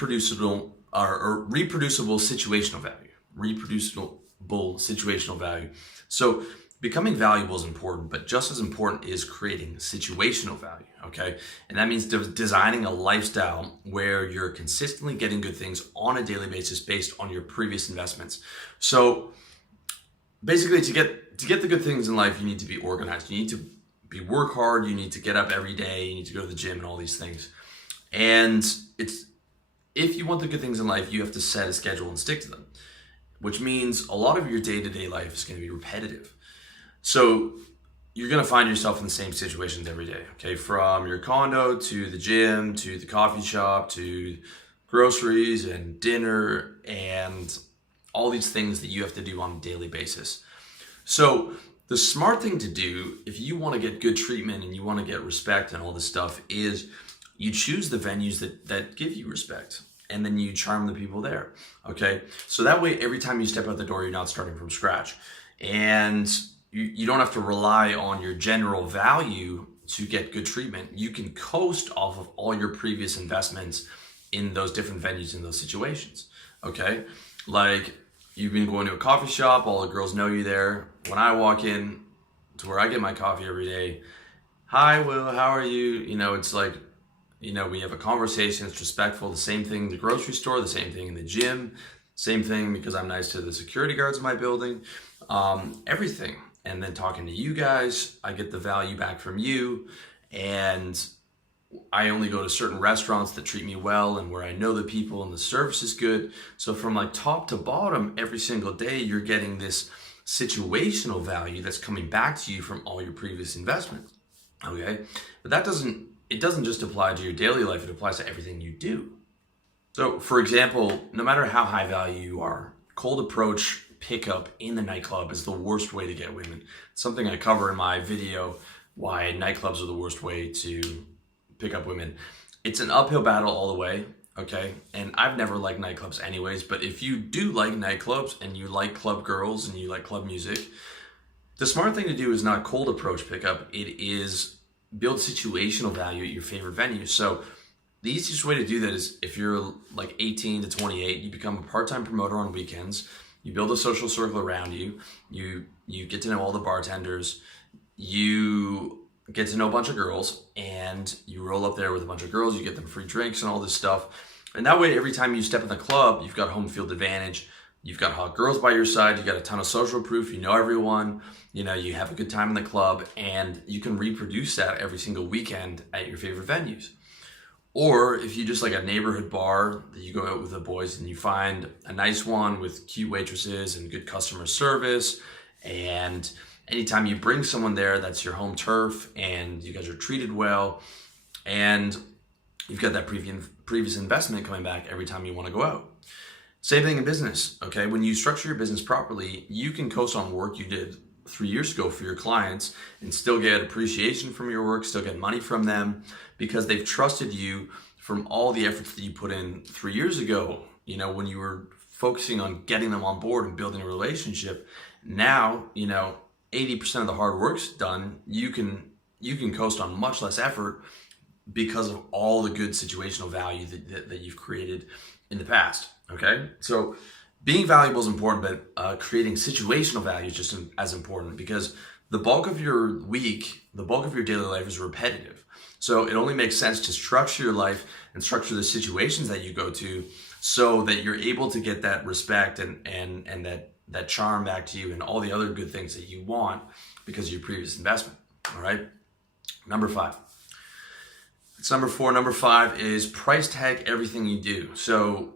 reproducible situational value. Reproducible situational value. So becoming valuable is important, but just as important is creating situational value, okay? And that means designing a lifestyle where you're consistently getting good things on a daily basis based on your previous investments. So basically, to get the good things in life, you need to be organized. You need to work hard. You need to get up every day. You need to go to the gym and all these things. And if you want the good things in life, you have to set a schedule and stick to them, which means a lot of your day-to-day life is going to be repetitive. So you're going to find yourself in the same situations every day, okay? From your condo to the gym, to the coffee shop, to groceries and dinner and all these things that you have to do on a daily basis. So the smart thing to do, if you want to get good treatment and you want to get respect and all this stuff, is you choose the venues that give you respect, and then you charm the people there, okay? So that way, every time you step out the door, you're not starting from scratch. And you don't have to rely on your general value to get good treatment. You can coast off of all your previous investments in those different venues, in those situations, okay? Like, you've been going to a coffee shop, all the girls know you there. When I walk in to where I get my coffee every day, hi, Will, how are you? You know, it's like, you know, we have a conversation, it's respectful. The same thing in the grocery store, the same thing in the gym, same thing because I'm nice to the security guards in my building, everything. And then talking to you guys, I get the value back from you. And I only go to certain restaurants that treat me well and where I know the people and the service is good. So from like top to bottom, every single day, you're getting this situational value that's coming back to you from all your previous investments, okay? But it doesn't just apply to your daily life, it applies to everything you do. So for example, no matter how high value you are, cold approach pickup in the nightclub is the worst way to get women. It's something I cover in my video, why nightclubs are the worst way to pick up women. It's an uphill battle all the way, okay? And I've never liked nightclubs anyways, but if you do like nightclubs and you like club girls and you like club music, the smart thing to do is not cold approach pickup, it is build situational value at your favorite venue. So the easiest way to do that is if you're like 18 to 28, you become a part-time promoter on weekends, you build a social circle around you, you get to know all the bartenders, you get to know a bunch of girls, and you roll up there with a bunch of girls, you get them free drinks and all this stuff. And that way, every time you step in the club, you've got home field advantage, you've got hot girls by your side, you got a ton of social proof, you know everyone, you know, you have a good time in the club, and you can reproduce that every single weekend at your favorite venues. Or if you just like a neighborhood bar that you go out with the boys and you find a nice one with cute waitresses and good customer service, and anytime you bring someone there, that's your home turf and you guys are treated well and you've got that previous investment coming back every time you want to go out. Same thing in business, okay? When you structure your business properly, you can coast on work you did 3 years ago for your clients and still get appreciation from your work, still get money from them because they've trusted you from all the efforts that you put in 3 years ago, you know, when you were focusing on getting them on board and building a relationship. Now, you know, 80% of the hard work's done. You can coast on much less effort because of all the good situational value that you've created in the past, okay? So being valuable is important, but creating situational value is just as important because the bulk of your week, the bulk of your daily life is repetitive. So it only makes sense to structure your life and structure the situations that you go to so that you're able to get that respect and that charm back to you and all the other good things that you want because of your previous investment, all right? Number 5. It's number 4. Number 5 is price tag everything you do. So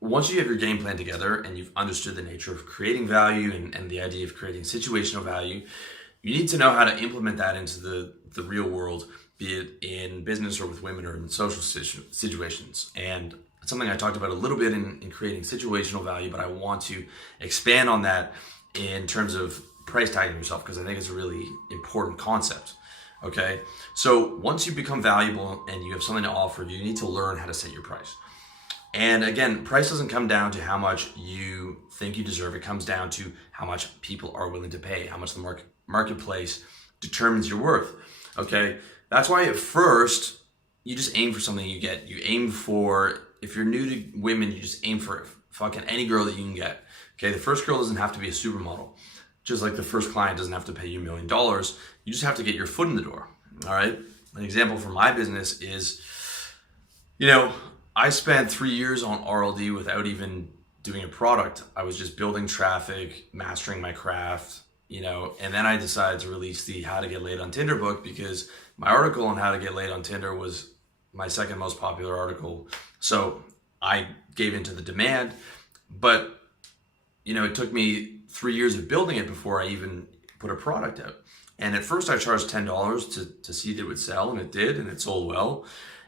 once you have your game plan together and you've understood the nature of creating value and the idea of creating situational value, you need to know how to implement that into the real world, be it in business or with women or in social situations. And it's something I talked about a little bit in creating situational value, but I want to expand on that in terms of price tagging yourself because I think it's a really important concept. Okay, so once you become valuable and you have something to offer, you need to learn how to set your price. And again, price doesn't come down to how much you think you deserve. It comes down to how much people are willing to pay, how much the marketplace determines your worth. Okay, that's why at first you just aim for something you get. You aim for if you're new to women, you just aim for fucking any girl that you can get. Okay, the first girl doesn't have to be a supermodel. Just like the first client doesn't have to pay you $1 million. You just have to get your foot in the door. All right. An example for my business is, I spent 3 years on RLD without even doing a product. I was just building traffic, mastering my craft, and then I decided to release the How to Get Laid on Tinder book because my article on how to get laid on Tinder was my second most popular article. So I gave into the demand, but it took me 3 years of building it before I even put a product out. And at first I charged $10 to see that it would sell, and it did, and it sold well.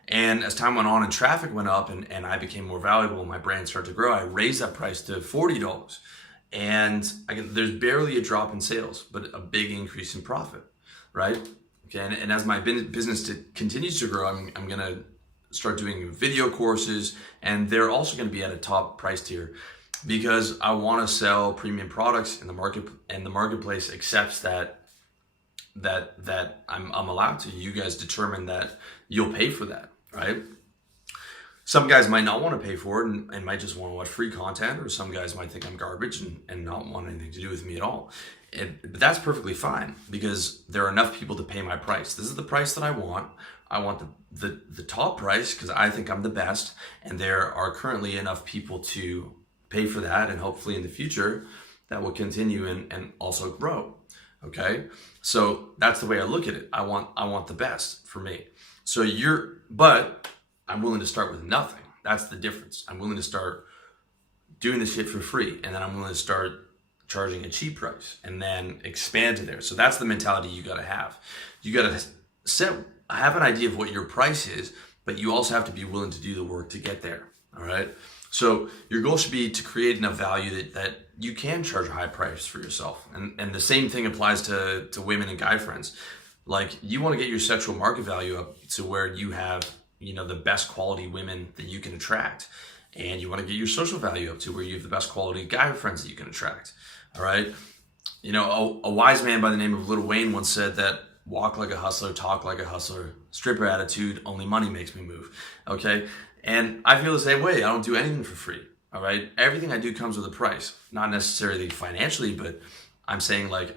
And as time went on and traffic went up and I became more valuable and my brand started to grow, I raised that price to $40. And there's barely a drop in sales, but a big increase in profit, right? Okay, and as my business continues to grow, I'm going to start doing video courses, and they're also going to be at a top price tier because I want to sell premium products in the market, and the marketplace accepts that I'm allowed to. You guys determine that you'll pay for that, right? Some guys might not want to pay for it and might just want to watch free content, or some guys might think I'm garbage and not want anything to do with me at all. But that's perfectly fine because there are enough people to pay my price. This is the price that I want. I want the top price because I think I'm the best, and there are currently enough people to pay for that, and hopefully in the future that will continue and also grow. Okay, so that's the way I look at it. I want the best for me. But I'm willing to start with nothing. That's the difference. I'm willing to start doing this shit for free, and then I'm willing to start charging a cheap price and then expand to there. So that's the mentality you got to have. You got to have an idea of what your price is, but you also have to be willing to do the work to get there. All right. So your goal should be to create enough value that you can charge a high price for yourself. And the same thing applies to women and guy friends. Like, you want to get your sexual market value up to where you have, the best quality women that you can attract. And you want to get your social value up to where you have the best quality guy friends that you can attract. All right. A wise man by the name of Lil Wayne once said that walk like a hustler, talk like a hustler, stripper attitude, only money makes me move. Okay. And I feel the same way. I don't do anything for free. All right. Everything I do comes with a price, not necessarily financially, but I'm saying, like,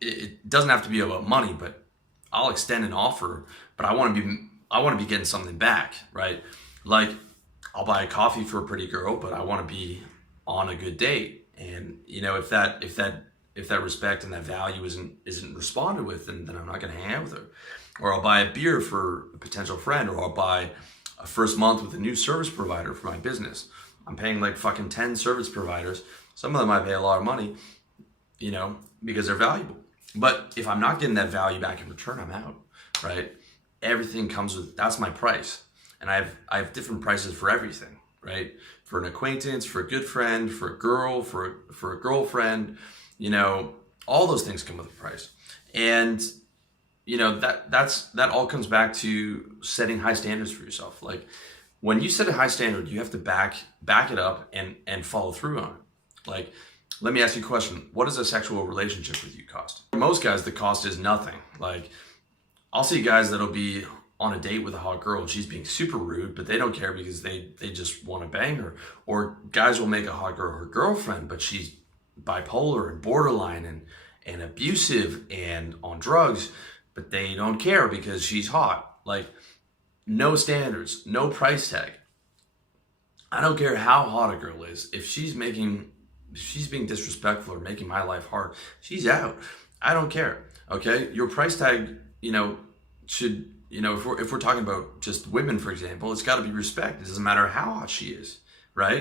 it doesn't have to be about money, but I'll extend an offer, but I want to be getting something back, right? Like, I'll buy a coffee for a pretty girl, but I want to be on a good date. And if that respect and that value isn't responded with, then I'm not going to hang out with her. Or I'll buy a beer for a potential friend, or I'll buy a first month with a new service provider for my business. I'm paying like fucking 10 service providers. Some of them I pay a lot of money, because they're valuable. But if I'm not getting that value back in return, I'm out, right? Everything comes with, that's my price. And I have different prices for everything, right? For an acquaintance, for a good friend, for a girl, for a girlfriend, all those things come with a price. And that all comes back to setting high standards for yourself. Like, when you set a high standard, you have to back it up and follow through on it. Like, let me ask you a question. What does a sexual relationship with you cost? For most guys, the cost is nothing. Like, I'll see guys that'll be on a date with a hot girl and she's being super rude, but they don't care because they just want to bang her. Or guys will make a hot girl her girlfriend, but she's bipolar and borderline and abusive and on drugs, but they don't care because she's hot. Like, no standards, no price tag. I don't care how hot a girl is. If she's being disrespectful or making my life hard, she's out. I don't care. Okay, your price tag, should, if we're talking about just women, for example, it's got to be respect. It doesn't matter how hot she is, right?